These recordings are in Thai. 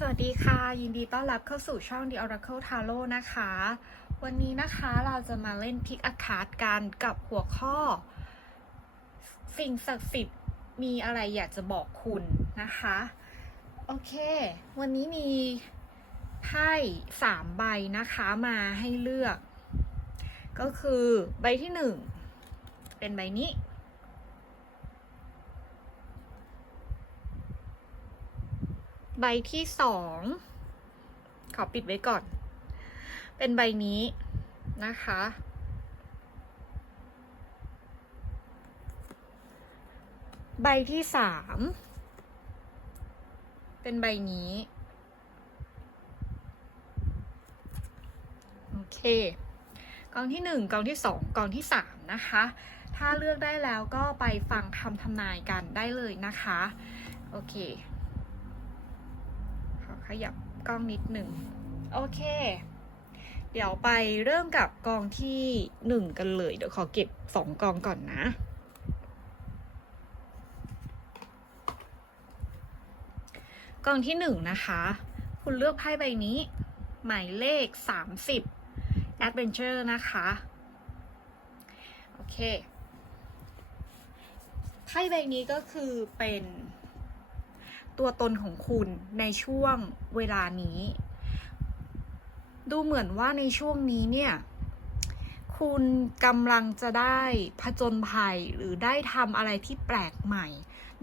สวัสดีค่ะ ยินดีต้อนรับเข้าสู่ช่อง The Oracle Tarot นะคะ วันนี้นะคะเราจะมาเล่นพิกอาคาดกันกับหัวข้อ สิ่งศักดิ์สิทธิ์มีอะไรอยากจะบอกคุณนะคะ โอเค วันนี้มีไพ่สามใบนะคะมาให้เลือก ก็คือใบที่หนึ่งเป็นใบนี้ ใบที่สอง ขอปิดไว้ก่อน เป็นใบนี้นะคะ ใบที่สาม เป็นใบนี้ โอเค กองที่หนึ่งกองที่สองกองที่สามนะคะ ถ้าเลือกได้แล้วก็ไปฟังคำทำนายกันได้เลยนะคะ โอเค ขยับกล้องนิดหนึ่งโอเค เดี๋ยวไปเริ่มกับกองที่หนึ่งกันเลย เดี๋ยวขอเก็บสองกองก่อนนะกองที่หนึ่งนะคะ คุณเลือกไพ่ใบนี้ หมายเลข 30 Adventure นะคะ โอเค ไพ่ใบนี้ก็คือเป็น ตัวตนของคุณในช่วงเวลานี้ ดูเหมือนว่าในช่วงนี้เนี่ย คุณกำลังจะได้ผจญภัยหรือได้ทำอะไรที่แปลกใหม่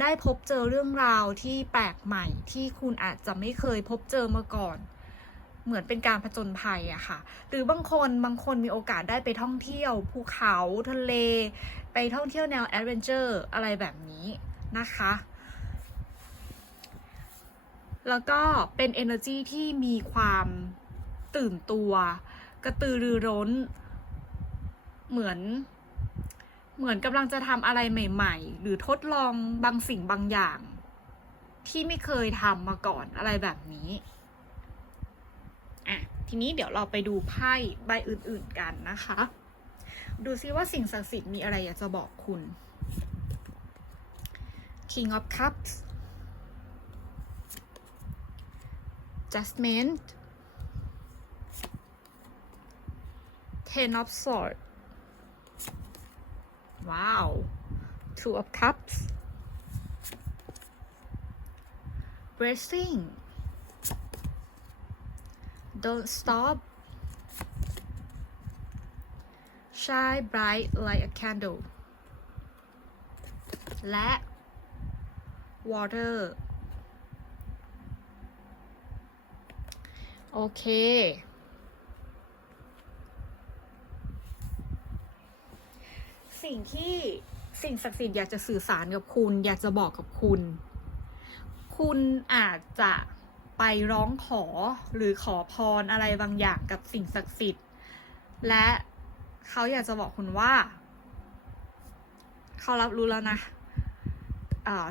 ได้พบเจอเรื่องราวที่แปลกใหม่ที่คุณอาจจะไม่เคยพบเจอมาก่อนเหมือนเป็นการผจญภัยอะค่ะ หรือบางคนบางคนมีโอกาสได้ไปท่องเที่ยวภูเขาทะเล ไปท่องเที่ยวแนวแอดเวนเจอร์อะไรแบบนี้นะคะ แล้วก็เป็น energy ที่มีความตื่นตัว กระตือรือร้น เหมือน เหมือนกำลังจะทำอะไรใหม่ ๆ หรือทดลองบางสิ่งบางอย่าง ที่ไม่เคยทำมาก่อนอะไรแบบนี้อะทีนี้เดี๋ยวเราไปดูไพ่ใบอื่น ๆกันนะคะ ดูซิว่าสิ่งศักดิ์สิทธิ์มีอะไรอยากจะบอกคุณ King of Cups Judgment Ten of Swords Wow Two of Cups Blessing Don't stop Shine bright like a candle และ Water โอเค สิ่งที่สิ่งศักดิ์สิทธิ์อยากจะสื่อสารกับคุณ อยากจะบอกกับคุณ คุณอาจจะไปร้องขอหรือขอพรอะไรบางอย่างกับสิ่งศักดิ์สิทธิ์ และเขาอยากจะบอกคุณว่า เขารับรู้แล้วนะ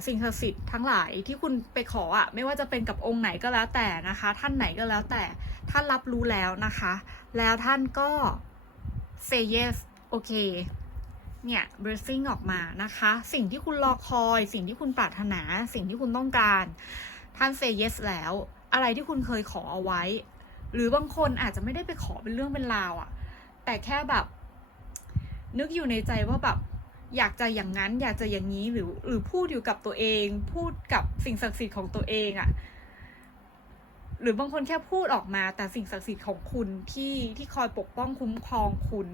สิ่งศักดิ์สิทธิ์ทั้งหลายที่คุณไปขออะ่ะไม่ว่าจะเป็นกับองค์ไหนก็แล้วแต่นะคะ ท่านไหนก็แล้วแต่ท่านรับรู้แล้วนะคะ แล้วท่านก็ say yes โอเคเนี่ย blessing ออกมานะคะ สิ่งที่คุณรอคอย สิ่งที่คุณปรารถนา สิ่งที่คุณต้องการ ท่าน say yes แล้ว อะไรที่คุณเคยขอเอาไว้ หรือบางคนอาจจะไม่ได้ไปขอเป็นเรื่องเป็นราวอะแต่แค่แบบ นึกอยู่ในใจว่าแบบ อยากจะอย่างนั้นอยากจะอย่างนี้หรือหรือพูดอยู่กับตัวเอง พูดกับสิ่งศักดิ์สิทธิ์ของตัวเองอะ่ะ หรือบางคนแค่พูดออกมา แต่สิ่งศักดิ์สิทธิ์ของคุณที่ที่คอยปกป้องคุ้มครองคุณ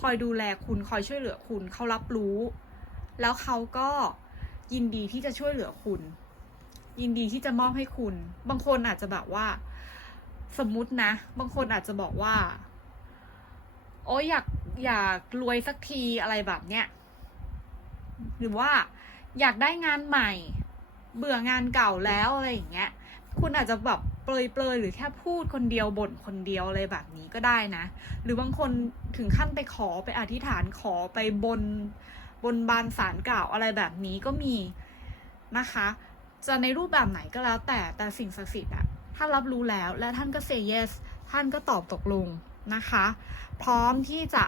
คอยดูแลคุณคอยช่วยเหลือคุณเขารับรู้ แล้วเขาก็ยินดีที่จะช่วยเหลือคุณ ยินดีที่จะมอบให้คุณ บางคนอาจจะแบบว่า สมมตินะ บางคนอาจจะบอกว่า โอ้ยอยากอยากรวยสักทีอะไรแบบเนี้ยหรือว่าอยากได้งานใหม่ เบื่องานเก่าแล้วอะไรอย่างเงี้ย คุณอาจจะแบบเปลยเปลยๆหรือแค่พูดคนเดียวบ่นคนเดียวอะไรแบบนี้ก็ได้นะ หรือบางคนถึงขั้นไปขอไปอธิษฐานขอไปบนบนบานสารกล่าวอะไรแบบนี้ก็มีนะคะ จะในรูปแบบไหนก็แล้วแต่แต่สิ่งศักดิ์สิทธิ์อะท่านรับรู้แล้วและท่านก็ say yes ท่านก็ตอบตกลง นะคะ พร้อมที่จะ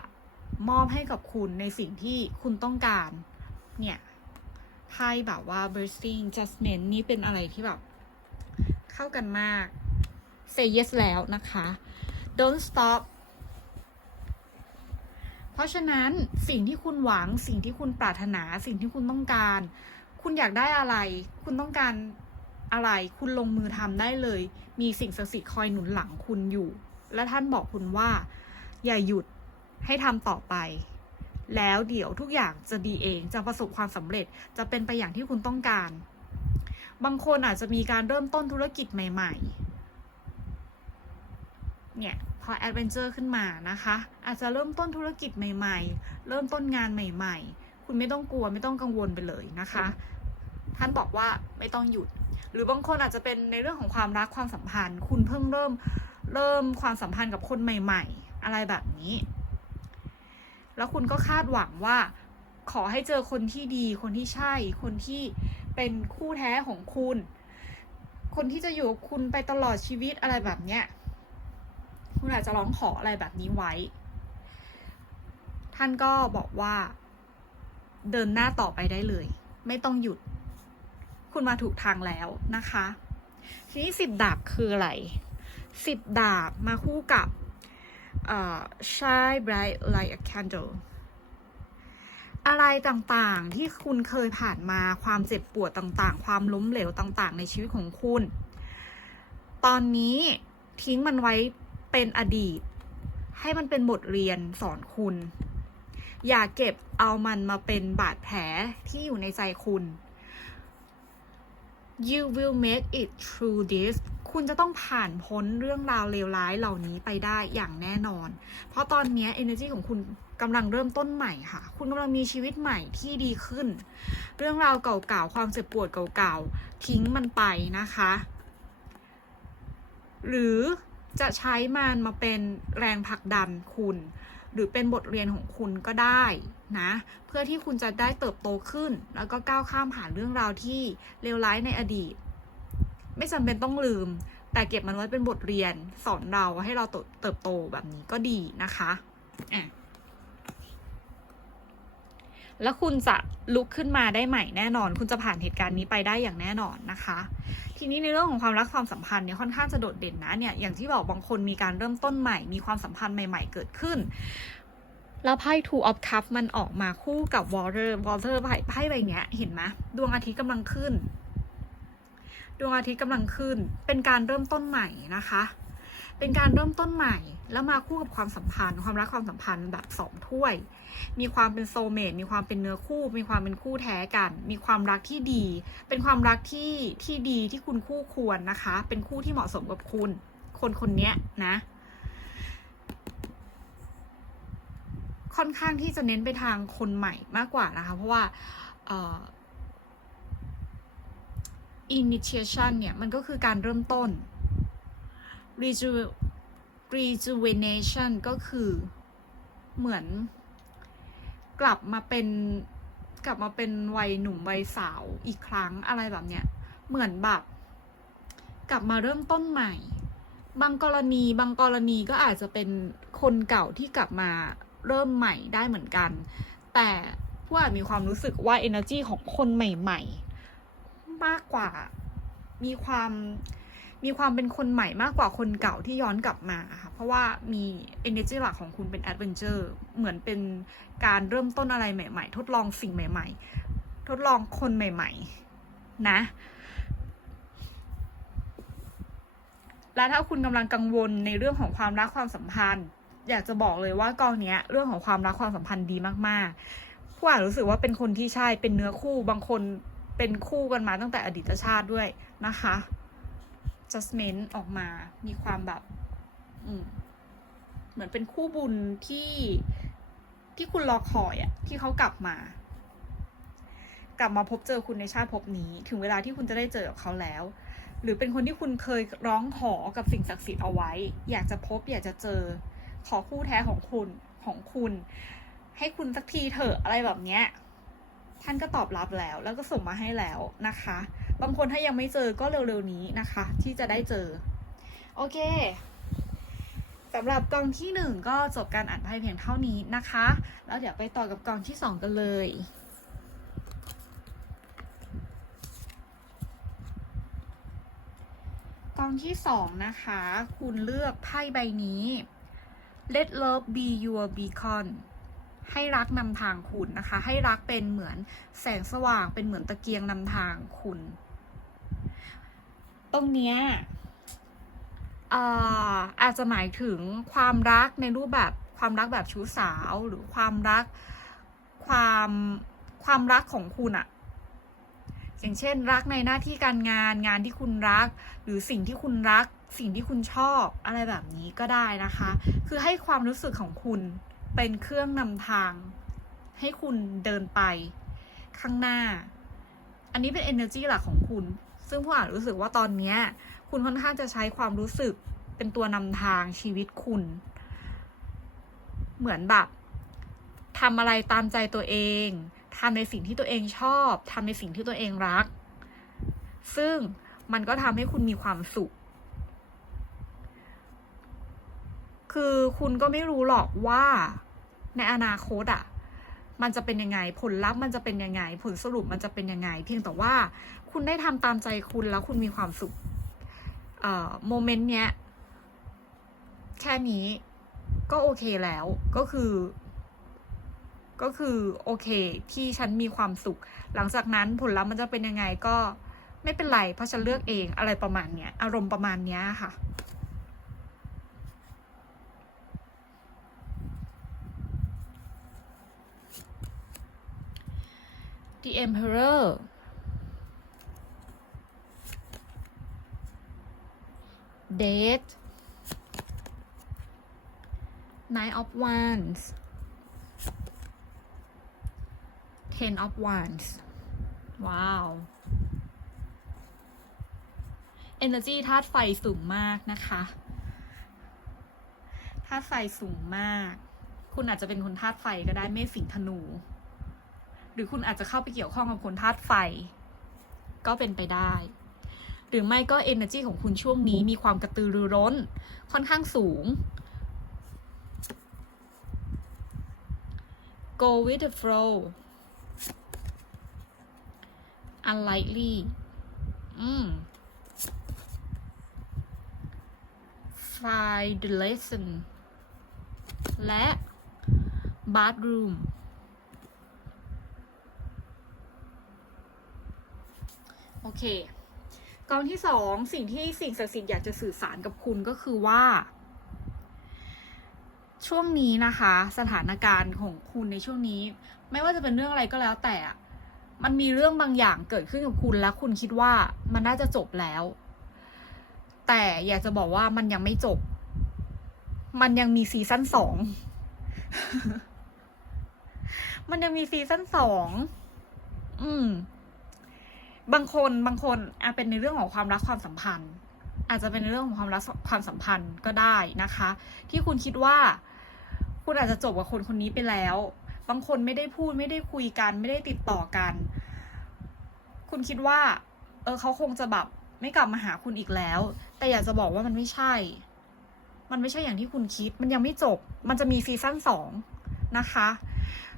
มอบให้กับคุณในสิ่งที่คุณต้องการ เนี่ยไพ่แบบว่า bursting judgment นี่เป็นอะไรที่แบบ เข้ากันมาก say yes แล้วนะคะ don't stop เพราะฉะนั้นสิ่งที่คุณหวังสิ่งที่คุณปรารถนาสิ่งที่คุณต้องการ คุณอยากได้อะไร คุณต้องการอะไร คุณลงมือทำได้เลย มีสิ่งศักดิ์สิทธิ์คอยหนุนหลังคุณอยู่ และท่านบอกคุณว่า อย่าหยุดให้ทำต่อไป แล้วเดี๋ยวทุกอย่างจะดีเองจะประสบความสำเร็จจะเป็นไปอย่างที่คุณต้องการ บางคนอาจจะมีการเริ่มต้นธุรกิจใหม่ ๆ เนี่ยพอแอดเวนเจอร์ขึ้นมานะคะ อาจจะเริ่มต้นธุรกิจใหม่ ๆ เริ่มต้นงานใหม่ ๆ คุณไม่ต้องกลัวไม่ต้องกังวลไปเลยนะคะ ท่านบอกว่าไม่ต้องหยุด หรือบางคนอาจจะเป็นในเรื่องของความรักความสัมพันธ์ คุณเพิ่งเริ่ม เริ่มความสัมพันธ์กับคนใหม่ ๆ อะไรแบบนี้ แล้วคุณก็คาดหวังว่า ขอให้เจอคนที่ดี คนที่ใช่ คนที่เป็นคู่แท้ของคุณ คนที่จะอยู่กับคุณไปตลอดชีวิตอะไรแบบเนี้ย คุณอาจจะร้องขออะไรแบบนี้ไว้ ท่านก็บอกว่า เดินหน้าต่อไปได้เลย ไม่ต้องหยุด คุณมาถูกทางแล้วนะคะ ทีนี้สิบดาบคืออะไร สิบดาบมาคู่กับ shine bright like a candle อะไรต่างๆที่คุณเคยผ่านมาความเจ็บปวดต่างๆ ความล้มเหลวต่างๆ ในชีวิตของคุณ ตอนนี้ทิ้งมันไว้เป็นอดีต ให้มันเป็นบทเรียนสอนคุณ อย่าเก็บเอามันมาเป็นบาดแผลที่อยู่ในใจคุณ you will make it through this คุณจะต้องผ่านพ้นเรื่องราวเลวร้ายเหล่านี้ไปได้อย่างแน่นอน เพราะตอนนี้ energy ของคุณกำลังเริ่มต้นใหม่ค่ะ คุณกำลังมีชีวิตใหม่ที่ดีขึ้น เรื่องราวเก่าๆ ความเจ็บปวดเก่าๆ ทิ้งมันไปนะคะ หรือจะใช้มันมาเป็นแรงผลักดันคุณ หรือเป็นบทเรียนของคุณก็ได้นะ เพื่อที่คุณจะได้เติบโตขึ้น แล้วก็ก้าวข้ามผ่านเรื่องราวที่เลวร้ายในอดีต ไม่จำเป็นต้องลืม แต่เก็บมันไว้เป็นบทเรียนสอนเราให้เราเติบโตแบบนี้ก็ดีนะคะอะแล้วคุณจะลุกขึ้นมาได้ใหม่แน่นอน คุณจะผ่านเหตุการณ์นี้ไปได้อย่างแน่นอนนะคะ ทีนี้ในเรื่องของความรักความสัมพันธ์เนี่ยค่อนข้างจะโดดเด่นนะเนี่ยอย่างที่บอกบางคนมีการเริ่มต้นใหม่ มีความสัมพันธ์ใหม่ ๆ เกิดขึ้น แล้วไพ่ two of cup มันออกมาคู่กับ water water ไพ่ไพ่ใบเนี้ยเห็นไหมดวงอาทิตย์กำลังขึ้น ดวงอาทิตย์กำลังขึ้น เป็นการเริ่มต้นใหม่นะคะ เป็นการเริ่มต้นใหม่ แล้วมาคู่กับความสัมพันธ์ ความรักความสัมพันธ์แบบสองถ้วย มีความเป็นโซเมตมีความเป็นเนื้อคู่ มีความเป็นคู่แท้กัน มีความรักที่ดี เป็นความรักที่ที่ดีที่คุณคู่ควรนะคะ เป็นคู่ที่เหมาะสมกับคุณ คนคนนี้นะ ค่อนข้างที่จะเน้นไปทางคนใหม่มากกว่านะคะ เพราะว่า เอ่อ initiation เนี่ย มันก็คือการเริ่มต้น reju rejuvenation ก็คือเหมือน กลับมาเป็นกลับมาเป็นวัยหนุ่มวัยสาวอีกครั้งอะไรแบบเนี้ย เหมือนแบบ กลับมาเริ่มต้นใหม่ บางกรณีบางกรณีก็อาจจะเป็นคนเก่าที่กลับมาเริ่มใหม่ได้เหมือนกัน แต่ผู้อาจมีความรู้สึกว่า energy ของคนใหม่ ๆ มากกว่า มีความมีความเป็นคนใหม่มากกว่าคนเก่าที่ย้อนกลับมาค่ะ เพราะว่ามี energy หลักของคุณเป็น adventure เหมือนเป็นการเริ่มต้นอะไรใหม่ ๆ ทดลองสิ่งใหม่ ๆ ทดลองคนใหม่ ๆ นะ และถ้าคุณกำลังกังวลในเรื่องของความรักความสัมพันธ์ อยากจะบอกเลยว่ากองนี้เรื่องของความรักความสัมพันธ์ดีมากๆผู้อ่านรู้สึกว่าเป็นคนที่ใช่เป็นเนื้อคู่บางคน เป็นคู่กันมาตั้งแต่อดีตชาติด้วยนะคะ judgment ออกมามีความแบบเหมือนเป็นคู่บุญที่ที่คุณรอคอยอะที่เขากลับมา กลับมาพบเจอคุณในชาติภพนี้ ถึงเวลาที่คุณจะได้เจอกับเขาแล้ว หรือเป็นคนที่คุณเคยร้องขอกับสิ่งศักดิ์สิทธิ์เอาไว้ อยากจะพบ อยากจะเจอขอคู่แท้ของคุณของคุณ ให้คุณสักทีเถอะอะไรแบบเนี้ย ท่านก็ตอบรับแล้ว แล้วก็ส่งมาให้แล้วนะคะ บางคนถ้ายังไม่เจอก็เร็วๆนี้นะคะ ที่จะได้เจอ โอเคสำหรับกองที่หนึ่งก็จบการอ่านไพ่เพียงเท่านี้นะคะ แล้วเดี๋ยวไปต่อกับกองที่สองกันเลยกองที่สองนะคะ คุณเลือกไพ่ใบนี้ Let love be your beacon ให้รักนำทางคุณนะคะ ให้รักเป็นเหมือนแสงสว่าง เป็นเหมือนตะเกียงนำทางคุณ ตรงเนี้ยอาอาจจะหมายถึงความรักในรูปแบบความรักแบบชู้สาวหรือความรักความความรักของคุณอะอย่างเช่น รักในหน้าที่การงานงานที่คุณรัก หรือสิ่งที่คุณรัก สิ่งที่คุณชอบอะไรแบบนี้ก็ได้นะคะ คือให้ความรู้สึกของคุณ เป็นเครื่องนำทาง ให้คุณเดินไปข้างหน้า อันนี้เป็น energy หลักของคุณ ซึ่งผู้อ่านรู้สึกว่าตอนนี้คุณค่อนข้างจะใช้ความรู้สึกเป็นตัวนำทางชีวิตคุณ เหมือนแบบทำอะไรตามใจตัวเองทำในสิ่งที่ตัวเองชอบทำในสิ่งที่ตัวเองรัก ซึ่งมันก็ทำให้คุณมีความสุข คือคุณก็ไม่รู้หรอกว่าในอนาคตอะ่ะมันจะเป็นยังไงผลลัพธ์มันจะเป็นยังไง ผลสรุปมันจะเป็นยังไง เพียงแต่ว่าคุณได้ทำตามใจคุณแล้วคุณมีความสุขโมเมนต์เนี้ยแค่นี้ก็โอเคแล้วก็คือ ก็คือโอเค ที่ฉันมีความสุข หลังจากนั้นผลลัพธ์มันจะเป็นยังไงก็ไม่เป็นไร เพราะฉันเลือกเองอะไรประมาณเนี้ยอารมณ์ประมาณเนี้ยค่ะ The Emperor Date Nine of Wands Ten of Wands ว้าว Energy ธาตุไฟสูงมากนะคะธาตุไฟสูงมาก คุณอาจจะเป็นคนธาตุไฟก็ได้เมษสิงธนู หรือคุณอาจจะเข้าไปเกี่ยวข้องกับคนธาตุไฟ ก็เป็นไปได้ หรือไม่ก็ energy ของคุณช่วงนี้มีความกระตือรือร้น ค่อนข้างสูง go with the flow unlikely อืม find the lesson และ bathroom โอเค กองที่สองสิ่งที่สิ่งศักดิ์สิทธิ์อยากจะสื่อสารกับคุณก็คือว่า ช่วงนี้นะคะ สถานการณ์ของคุณในช่วงนี้ ไม่ว่าจะเป็นเรื่องอะไรก็แล้วแต่มันมีเรื่องบางอย่างเกิดขึ้นกับคุณและคุณคิดว่ามันน่าจะจบแล้ว แต่อยากจะบอกว่ามันยังไม่จบ มันยังมีซีซั่นสอง มันยังมีซีซั่นสอง อืม บางคนบางคนอาจเป็นในเรื่องของความรักความสัมพันธ์ อาจจะเป็นในเรื่องของความรักความสัมพันธ์ก็ได้นะคะ ที่คุณคิดว่า คุณอาจจะจบกับคนคนนี้ไปแล้ว บางคนไม่ได้พูดไม่ได้คุยกัน ไม่ได้ติดต่อกัน คุณคิดว่า เออเขาคงจะแบบไม่กลับมาหาคุณอีกแล้ว แต่อยากจะบอกว่ามันไม่ใช่ มันไม่ใช่อย่างที่คุณคิด มันยังไม่จบ มันจะมีซีซั่นสองนะคะ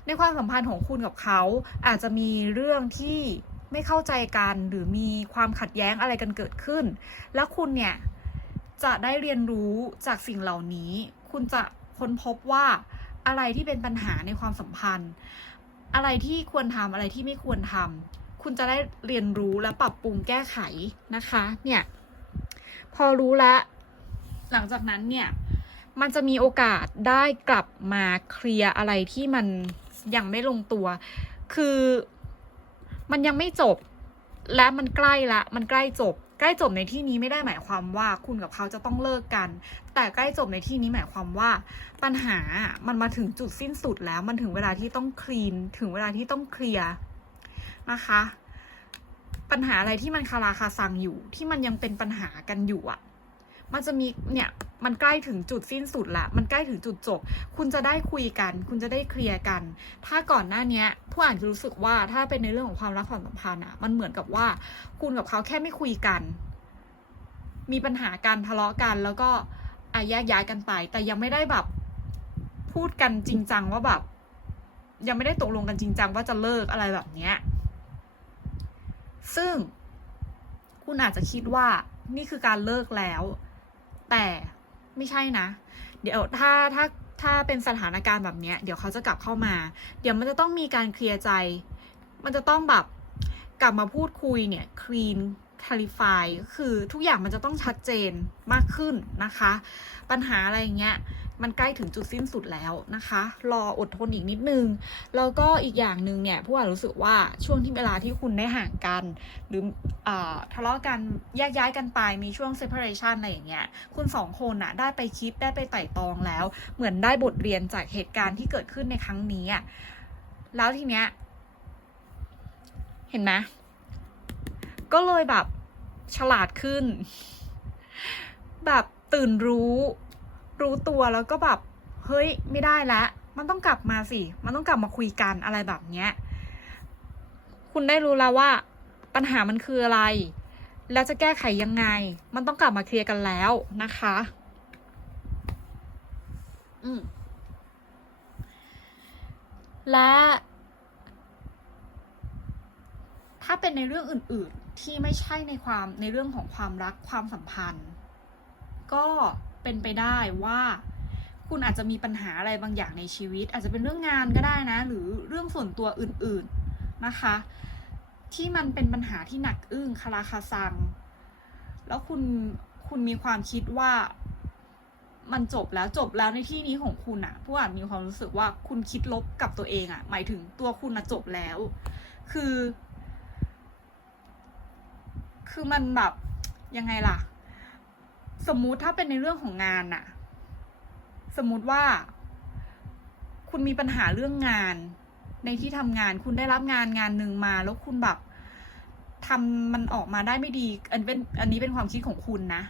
ในความสัมพันธ์ของคุณกับเขาอาจจะมีเรื่องที่ ไม่เข้าใจกันหรือมีความขัดแย้งอะไรกันเกิดขึ้น แล้วคุณเนี่ยจะได้เรียนรู้จากสิ่งเหล่านี้ คุณจะค้นพบว่าอะไรที่เป็นปัญหาในความสัมพันธ์ อะไรที่ควรทำอะไรที่ไม่ควรทำคุณจะได้เรียนรู้และปรับปรุงแก้ไขนะคะ เนี่ย พอรู้แล้ว หลังจากนั้นเนี่ย มันจะมีโอกาสได้กลับมาเคลียร์อะไรที่มันยังไม่ลงตัว คือ มันยังไม่จบ และมันใกล้ละ มันใกล้จบ ใกล้จบในที่นี้ไม่ได้หมายความว่าคุณกับเขาจะต้องเลิกกัน แต่ใกล้จบในที่นี้หมายความว่า ปัญหามันมาถึงจุดสิ้นสุดแล้ว มันถึงเวลาที่ต้องคลีน ถึงเวลาที่ต้องเคลียร์นะคะ ปัญหาอะไรที่มันคาราคาซังอยู่ ที่มันยังเป็นปัญหากันอยู่อะ มันจะมีเนี่ยมันใกล้ถึงจุดสิ้นสุดละ มันใกล้ถึงจุดจบ คุณจะได้คุยกัน คุณจะได้เคลียร์กัน ถ้าก่อนหน้าเนี้ยผู้อ่านจะรู้สึกว่าถ้าเป็นในเรื่องของความรักความสัมพันธ์อะมันเหมือนกับว่า คุณกับเขาแค่ไม่คุยกัน มีปัญหาการทะเลาะกัน แล้วก็อาแยกย้ายกันไป แต่ยังไม่ได้แบบพูดกันจริงจังว่าแบบ ยังไม่ได้ตกลงกันจริงจังว่าจะเลิกอะไรแบบเนี้ย ซึ่งคุณอาจจะคิดว่านี่คือการเลิกแล้ว แต่ไม่ใช่นะ เดี๋ยวถ้าถ้าถ้าเป็นสถานการณ์แบบเนี้ยเดี๋ยวเขาจะกลับเข้ามา เดี๋ยวมันจะต้องมีการเคลียร์ใจ มันจะต้องแบบกลับมาพูดคุยเนี่ยคลีน คลิฟายคือทุกอย่างมันจะต้องชัดเจนมากขึ้นนะคะ ปัญหาอะไรเงี้ยมันใกล้ถึงจุดสิ้นสุดแล้วนะคะ รออดทนอีกนิดนึง แล้วก็อีกอย่างหนึ่งเนี่ยผู้อ่านรู้สึกว่าช่วงที่เวลาที่คุณได้ห่างกัน หรืออทะเลาะกันแยกย้ายกันไปมีช่วง separation อะไรอย่างเงี้ยคุณสองคนน่ะได้ไปคิดได้ไปไต่ตองแล้ว เหมือนได้บทเรียนจากเหตุการณ์ที่เกิดขึ้นในครั้งนี้อะแล้วทีเนี้ยเห็นไหม ก็เลยแบบฉลาดขึ้น แบบตื่นรู้ รู้ตัวแล้วก็แบบเฮ้ยไม่ได้แล้วมันต้องกลับมาสิ มันต้องกลับมาคุยกันอะไรแบบเนี้ย คุณได้รู้แล้วว่า ปัญหามันคืออะไร แล้วจะแก้ไขยังไง มันต้องกลับมาเคลียร์กันแล้วนะคะ อืมและ ถ้าเป็นในเรื่องอื่น ที่ไม่ใช่ในความในเรื่องของความรักความสัมพันธ์ ก็เป็นไปได้ว่า คุณอาจจะมีปัญหาอะไรบางอย่างในชีวิต อาจจะเป็นเรื่องงานก็ได้นะ หรือเรื่องส่วนตัวอื่นๆนะคะ ที่มันเป็นปัญหาที่หนักอึ้งคาราคาซัง แล้วคุณคุณมีความคิดว่ามันจบแล้วจบแล้วในที่นี้ของคุณอะผู้อ่านมีความรู้สึกว่าคุณคิดลบกับตัวเองอะหมายถึงตัวคุณอะจบแล้ว คือ คือมันแบบยังไงล่ะ สมมุติถ้าเป็นในเรื่องของงานน่ะ สมมุติว่า คุณมีปัญหาเรื่องงาน ในที่ทำงานคุณได้รับงานงานหนึ่งมาแล้วคุณแบบทำมันออกมาได้ไม่ดี อันเป็นอันนี้เป็นความคิดของคุณนะ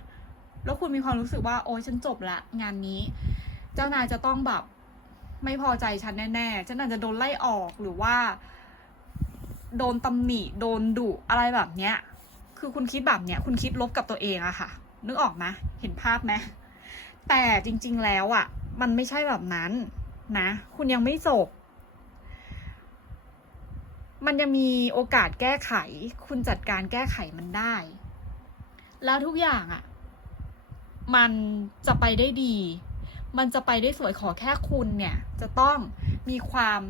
แล้วคุณมีความรู้สึกว่า โอ้ยฉันจบละ งานนี้ เจ้านายจะต้องแบบ ไม่พอใจฉันแน่ๆฉันอาจจะโดนไล่ออกหรือว่า โดนตำหนิโดนดุอะไรแบบเนี้ย คือคุณคิดแบบเนี้ยคุณคิดลบกับตัวเองอะค่ะ นึกออกไหมเห็นภาพไหมแต่จริง ๆ แล้วอะมันไม่ใช่แบบนั้นนะ คุณยังไม่จบ มันยังมีโอกาสแก้ไข คุณจัดการแก้ไขมันได้ แล้วทุกอย่างอะมันจะไปได้ดี มันจะไปได้สวยขอแค่คุณเนี่ย จะต้องมีความ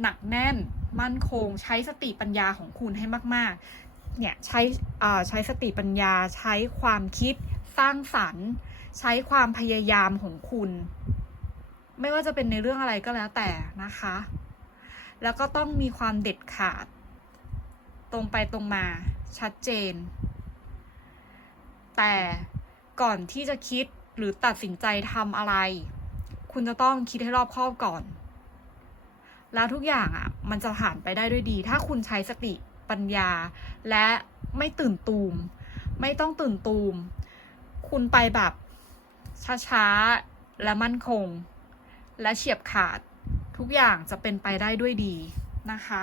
หนักแน่น มั่นคง ใช้สติปัญญาของคุณให้มาก ๆ เนี่ยใช้อ่าใช้สติปัญญาใช้ความคิดสร้างสรรค์ ใช้ความพยายามของคุณ ไม่ว่าจะเป็นในเรื่องอะไรก็แล้วแต่นะคะ แล้วก็ต้องมีความเด็ดขาด ตรงไปตรงมาชัดเจน แต่ก่อนที่จะคิดหรือตัดสินใจทำอะไร คุณจะต้องคิดให้รอบคอบก่อน แล้วทุกอย่างอะมันจะผ่านไปได้ด้วยดี ถ้าคุณใช้สติปัญญา และไม่ตื่นตูม ไม่ต้องตื่นตูม คุณไปแบบช้าๆ และมั่นคง และเฉียบขาดทุกอย่างจะเป็นไปได้ด้วยดีนะคะ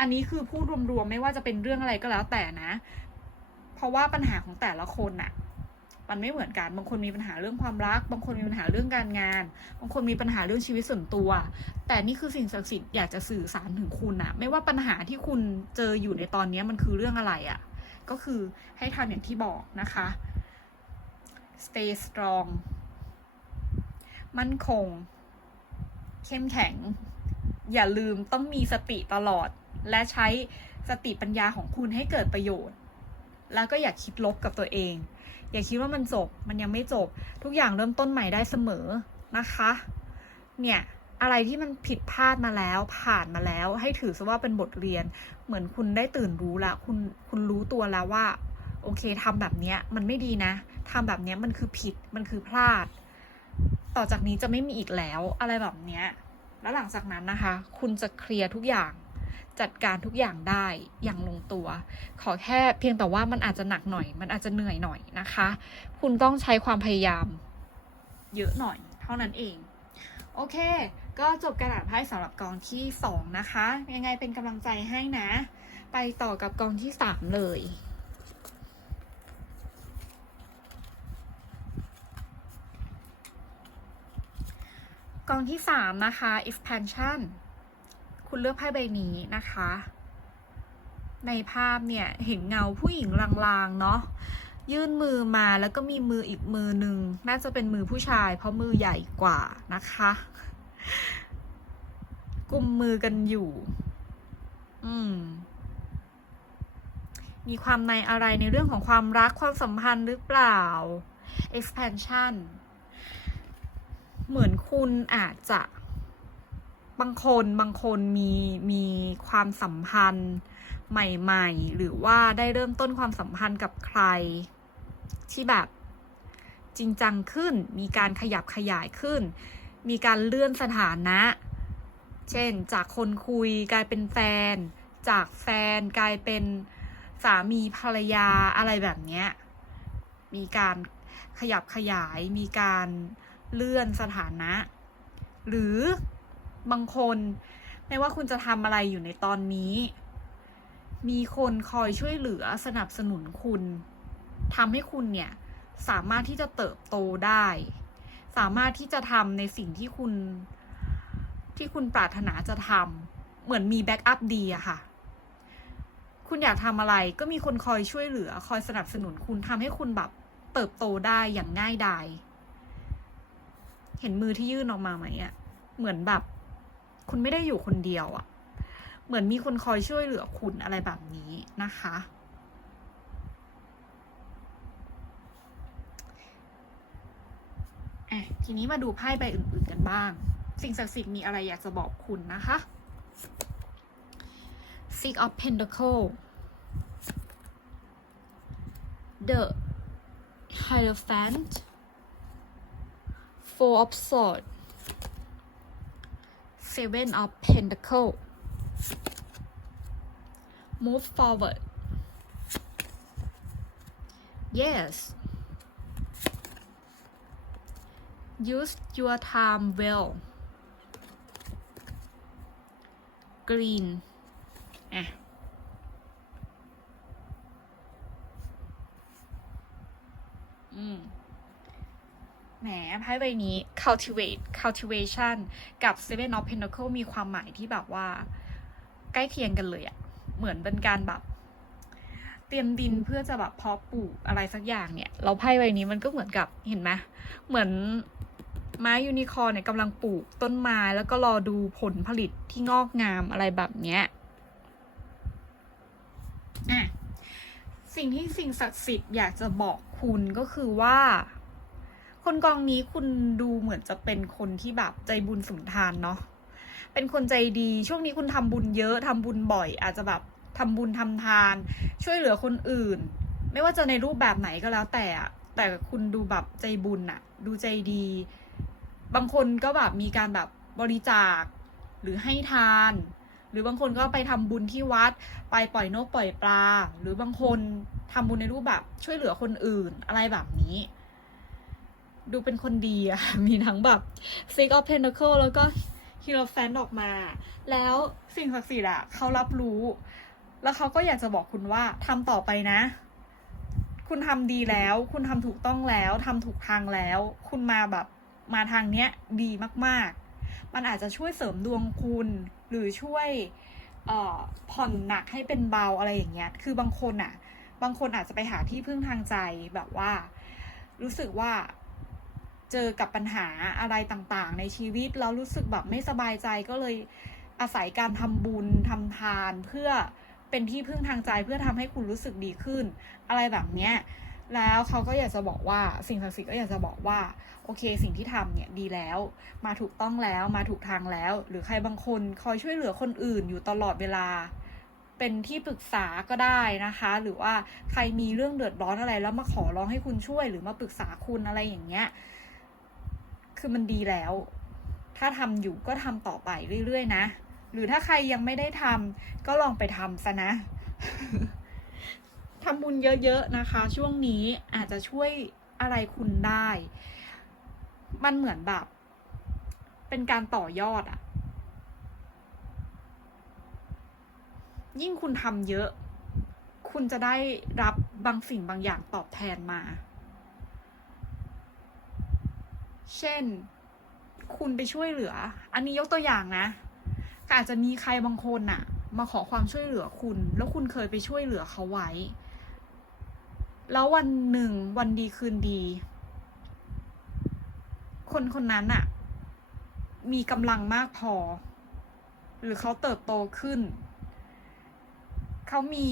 อันนี้คือพูดรวมๆ ไม่ว่าจะเป็นเรื่องอะไรก็แล้วแต่นะ เพราะว่าปัญหาของแต่ละคนน่ะ มันไม่เหมือนกันบางคนมีปัญหาเรื่องความรัก บางคนมีปัญหาเรื่องการงาน บางคนมีปัญหาเรื่องชีวิตส่วนตัว แต่นี่คือสิ่งศักดิ์สิทธิ์อยากจะสื่อสารถึงคุณอะไม่ว่าปัญหาที่คุณเจออยู่ในตอนนี้มันคือเรื่องอะไรอะก็คือให้ทำอย่างที่บอกนะคะ stay strong มั่นคง เข้มแข็ง อย่าลืมต้องมีสติตลอด และใช้สติปัญญาของคุณให้เกิดประโยชน์ แล้วก็อย่าคิดลบกับตัวเอง อย่าคิดว่ามันจบ มันยังไม่จบ ทุกอย่างเริ่มต้นใหม่ได้เสมอนะคะ เนี่ยอะไรที่มันผิดพลาดมาแล้วผ่านมาแล้ว ให้ถือซะว่าเป็นบทเรียน เหมือนคุณได้ตื่นรู้ละคุณคุณรู้ตัวแล้วว่า โอเคทำแบบเนี้ยมันไม่ดีนะทำแบบเนี้ยมันคือผิดมันคือพลาด ต่อจากนี้จะไม่มีอีกแล้วอะไรแบบเนี้ยแล้วหลังจากนั้นนะคะ คุณจะเคลียร์ทุกอย่าง จัดการทุกอย่างได้อย่างลงตัว ขอแค่เพียงแต่ว่ามันอาจจะหนักหน่อย มันอาจจะเหนื่อยหน่อยนะคะ คุณต้องใช้ความพยายาม เยอะหน่อย เท่านั้นเอง โอเค ก็จบกรอ่านไพ่สำหรับกองที่สองนะคะ ยังไงเป็นกำลังใจให้นะ ไปต่อกับกองที่สามเลยกองที่สามนะคะ expansion คุณเลือกไพ่ใบนี้นะคะ ในภาพเนี่ยเห็นเงาผู้หญิงลางๆเนาะยื่นมือมาแล้วก็มีมืออีกมือหนึ่งน่าจะเป็นมือผู้ชาย เพราะมือใหญ่กว่านะคะกุมมือกันอยู่ อืม มีความในอะไรในเรื่องของความรักความสัมพันธ์หรือเปล่า expansion เหมือนคุณอาจจะ บางคนบางคนมีมีความสัมพันธ์ใหม่ ๆ หรือว่าได้เริ่มต้นความสัมพันธ์กับใคร ที่แบบจริงจังขึ้น มีการขยับขยายขึ้น มีการเลื่อนสถานะ เช่น จากคนคุยกลายเป็นแฟน จากแฟนกลายเป็นสามีภรรยาอะไรแบบเนี้ย มีการขยับขยาย มีการเลื่อนสถานะ หรือ บางคน ไม่ว่าคุณจะทำอะไรอยู่ในตอนนี้ มีคนคอยช่วยเหลือสนับสนุนคุณทำให้คุณเนี่ยสามารถที่จะเติบโตได้ สามารถที่จะทำในสิ่งที่คุณ ที่คุณปรารถนาจะทำเหมือนมีแบ็กอัพดีอะค่ะ คุณอยากทำอะไรก็มีคนคอยช่วยเหลือ คอยสนับสนุนคุณทำให้คุณแบบเติบโตได้อย่างง่ายดาย เห็นมือที่ยื่นออกมาไหมอะเหมือนแบบ คุณไม่ได้อยู่คนเดียวอะเหมือนมีคนคอยช่วยเหลือคุณอะไรแบบนี้นะคะอะทีนี้มาดูไพ่ใบอื่น ๆกันบ้าง สิ่งศักดิ์สิทธิ์มีอะไรอยากจะบอกคุณนะคะ Six of Pentacles The Hierophant Four of Swords Seven of Pentacle Move forward. Yes. Use your time well. Green. อ่ะ หมไพ่ใบนี้ cultivate cultivation กับ seven of pentacles มีความหมายที่แบบว่า ใกล้เคียงกันเลยอะเหมือนเป็นการแบบ เตรียมดินเพื่อจะแบบเพาะปลูกอะไรสักอย่างเนี่ย เราไพ่ใบนี้มันก็เหมือนกับเห็นไหมเหมือนไม้ยูนิคอร์เนี่ยกำลังปลูกต้นไม้แล้วก็รอดูผลผลิตที่งอกงามอะไรแบบเนี้ยอะสิ่งที่สิ่งศักดิ์สิทธิ์อยากจะบอกคุณก็คือว่า คนกองนี้คุณดูเหมือนจะเป็นคนที่แบบใจบุญสุนทานเนาะ เป็นคนใจดี ช่วงนี้คุณทำบุญเยอะทำบุญบ่อย อาจจะแบบทำบุญทำทาน ช่วยเหลือคนอื่น ไม่ว่าจะในรูปแบบไหนก็แล้วแต่แต่คุณดูแบบใจบุญอะดูใจดี บางคนก็แบบมีการแบบบริจาคหรือให้ทาน หรือบางคนก็ไปทำบุญที่วัด ไปปล่อยนกปล่อยปลา หรือบางคนทำบุญในรูปแบบช่วยเหลือคนอื่นอะไรแบบนี้ ดูเป็นคนดีอะมีทั้งแบบ Six of Pentacle แล้วก็ Hierophant ออกมา แล้วสิ่งศักดิ์สิทธิ์อะเขารับรู้ แล้วเขาก็อยากจะบอกคุณว่าทำต่อไปนะ คุณทำดีแล้ว คุณทำถูกต้องแล้วทำถูกทางแล้ว คุณมาแบบมาทางเนี้ยดีมากๆ มันอาจจะช่วยเสริมดวงคุณ หรือช่วยผ่อนหนักให้เป็นเบาอะไรอย่างเงี้ย คือบางคนอะบางคนอาจจะไปหาที่พึ่งทางใจแบบว่า รู้สึกว่า เจอกับปัญหาอะไรต่างๆ ในชีวิตแล้วรู้สึกแบบไม่สบายใจก็เลยอาศัยการทำบุญทำทานเพื่อเป็นที่พึ่งทางใจเพื่อทำให้คุณรู้สึกดีขึ้น อะไรแบบเนี้ยแล้วเขาก็อยากจะบอกว่าสิ่งศักดิ์สิทธิ์ก็อยากจะบอกว่า โอเค สิ่งที่ทำเนี่ยดีแล้ว มาถูกต้องแล้วมาถูกทางแล้ว หรือใครบางคนคอยช่วยเหลือคนอื่นอยู่ตลอดเวลา เป็นที่ปรึกษาก็ได้นะคะ หรือว่าใครมีเรื่องเดือดร้อนอะไรแล้วมาขอร้องให้คุณช่วยหรือมาปรึกษาคุณอะไรอย่างเงี้ย คือมันดีแล้ว ถ้าทำอยู่ก็ทำต่อไปเรื่อยๆนะ หรือถ้าใครยังไม่ได้ทำก็ลองไปทำซะนะทำบุญเยอะๆนะคะ ช่วงนี้อาจจะช่วยอะไรคุณได้ มันเหมือนแบบ เป็นการต่อยอดอะยิ่งคุณทำเยอะ คุณจะได้รับบางสิ่งบางอย่างตอบแทนมา เช่น คุณไปช่วยเหลือ อันนี้ยกตัวอย่างนะอาจจะมีใครบางคนน่ะ มาขอความช่วยเหลือคุณ แล้วคุณเคยไปช่วยเหลือเขาไว้ แล้ววันหนึ่งวันดีคืนดี คนคนนั้นอะมีกำลังมากพอ หรือเขาเติบโตขึ้น เขามี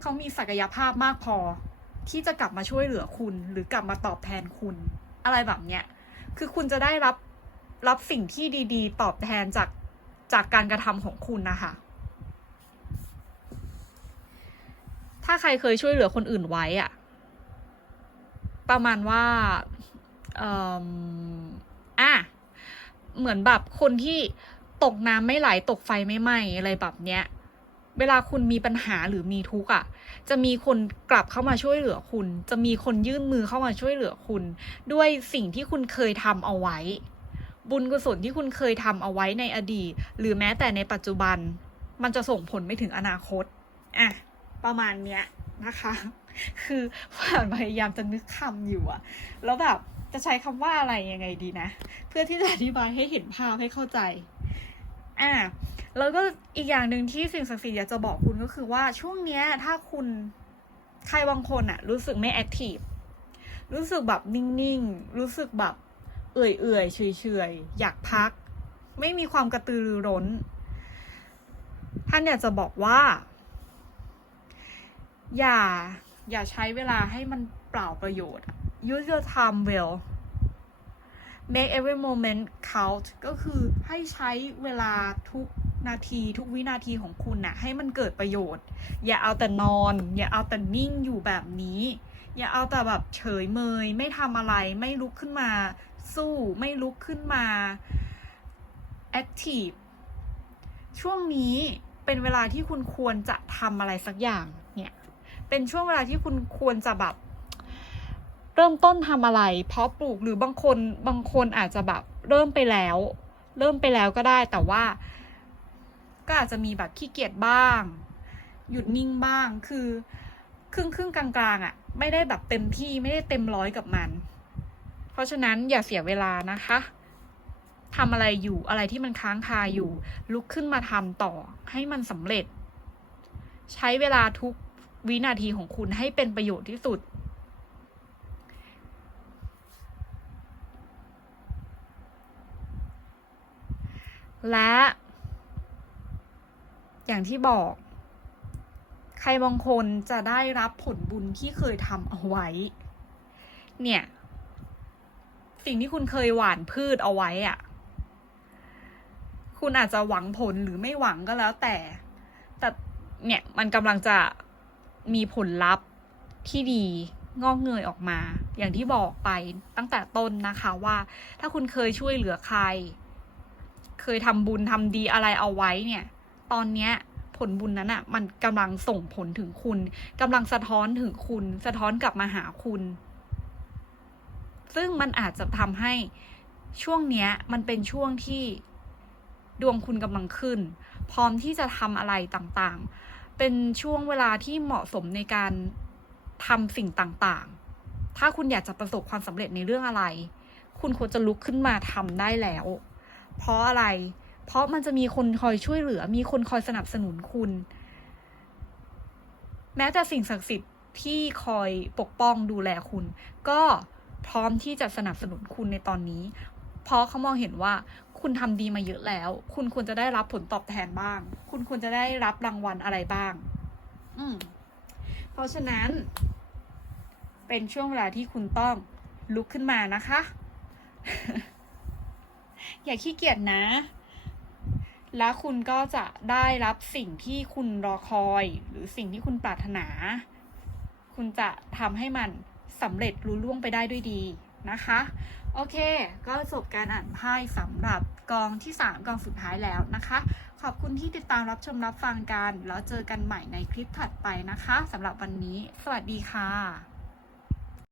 เขามีศักยภาพมากพอ ที่จะกลับมาช่วยเหลือคุณ หรือกลับมาตอบแทนคุณ อะไรแบบเนี้ยคือคุณจะได้รับรับสิ่งที่ดี ๆ ตอบแทนจากจากการกระทำของคุณนะคะ ถ้าใครเคยช่วยเหลือคนอื่นไว้อะประมาณว่าเอ่ออะเหมือนแบบคนที่ตกน้ำไม่ไหลตกไฟไม่ไหม้อะไรแบบเนี้ย เวลาคุณมีปัญหาหรือมีทุกข์อะ จะมีคนกลับเข้ามาช่วยเหลือคุณ จะมีคนยื่นมือเข้ามาช่วยเหลือคุณ ด้วยสิ่งที่คุณเคยทำเอาไว้ บุญกุศลที่คุณเคยทำเอาไว้ในอดีต หรือแม้แต่ในปัจจุบัน มันจะส่งผลไปถึงอนาคตอะประมาณเนี้ยนะคะ คือผ่านพยายามจะนึกคำอยู่อะแล้วแบบจะใช้คำว่าอะไรยังไงดีนะ เพื่อที่จะอธิบายให้เห็นภาพให้เข้าใจ อะแล้วก็อีกอย่างหนึ่งที่สิ่งศักดิ์สิทธิ์อยากจะบอกคุณก็คือว่าช่วงเนี้ยถ้าคุณใครบางคนอะรู้สึกไม่แอคทีฟรู้สึกแบบนิ่งๆ รู้สึกแบบเอื่อยๆเฉยๆ อยากพัก ไม่มีความกระตือรือร้น ท่านอยากจะบอกว่า อย่า อย่าใช้เวลาให้มันเปล่าประโยชน์ use your time well make every moment count ก็คือให้ใช้เวลาทุกนาทีทุกวินาทีของคุณนะให้มันเกิดประโยชน์ อย่าเอาแต่นอน อย่าเอาแต่นิ่งอยู่แบบนี้ อย่าเอาแต่แบบเฉยเมย ไม่ทำอะไรไม่ลุกขึ้นมา สู้ไม่ลุกขึ้นมา active ช่วงนี้เป็นเวลาที่คุณควรจะทำอะไรสักอย่างเนี่ยเป็นช่วงเวลาที่คุณควรจะแบบ เริ่มต้นทำอะไร เพาะปลูกหรือบางคนบางคนอาจจะแบบเริ่มไปแล้ว เริ่มไปแล้วก็ได้แต่ว่า ก็อาจจะมีแบบขี้เกียจบ้าง หยุดนิ่งบ้างคือครึ่งครึ่งกลางๆอะ่ะ ไม่ได้แบบเต็มที่ไม่ได้เต็มร้อยกับมัน เพราะฉะนั้นอย่าเสียเวลานะคะทำอะไรอยู่อะไรที่มันค้างคาอยู่ ลุกขึ้นมาทำต่อให้มันสำเร็จ ใช้เวลาทุกวินาทีของคุณให้เป็นประโยชน์ที่สุด และ อย่างที่บอก ใครบางคนจะได้รับผลบุญที่เคยทำเอาไว้ เนี่ย สิ่งที่คุณเคยหว่านพืชเอาไว้อะคุณอาจจะหวังผลหรือไม่หวังก็แล้วแต่ แต่เนี่ยมันกำลังจะมีผลลัพธ์ที่ดีงอกเงยออกมา อย่างที่บอกไปตั้งแต่ต้นนะคะว่า ถ้าคุณเคยช่วยเหลือใคร เคยทำบุญทำดีอะไรเอาไว้เนี่ย ตอนเนี้ยผลบุญนั้นอะ่ะ มันกำลังส่งผลถึงคุณกำลังสะท้อนถึงคุณ สะท้อนกลับมาหาคุณ ซึ่งมันอาจจะทำให้ช่วงเนี้ย มันเป็นช่วงที่ดวงคุณกำลังขึ้น พร้อมที่จะทำอะไรต่างๆ เป็นช่วงเวลาที่เหมาะสมในการทำสิ่งต่างๆ ถ้าคุณอยากจะประสบความสำเร็จในเรื่องอะไร คุณควรจะลุกขึ้นมาทำได้แล้ว เพราะอะไร เพราะมันจะมีคนคอยช่วยเหลือ มีคนคอยสนับสนุนคุณ แม้แต่สิ่งศักดิ์สิทธิ์ที่คอยปกป้องดูแลคุณ ก็พร้อมที่จะสนับสนุนคุณในตอนนี้ เพราะเขามองเห็นว่าคุณทำดีมาเยอะแล้ว คุณควรจะได้รับผลตอบแทนบ้าง คุณควรจะได้รับรางวัลอะไรบ้าง อืมเพราะฉะนั้น เป็นช่วงเวลาที่คุณต้องลุกขึ้นมานะคะ อย่าขี้เกียจนะ แล้วคุณก็จะได้รับสิ่งที่คุณรอคอย หรือสิ่งที่คุณปรารถนา คุณจะทำให้มันสำเร็จรุ่ล่วงไปได้ด้วยดีนะคะ โอเค ก็จบการอ่านไพ่สำหรับกองที่ 3 กองสุดท้ายแล้วนะคะ ขอบคุณที่ติดตามรับชมรับฟังกัน แล้วเจอกันใหม่ในคลิปถัดไปนะคะสำหรับวันนี้ สวัสดีค่ะ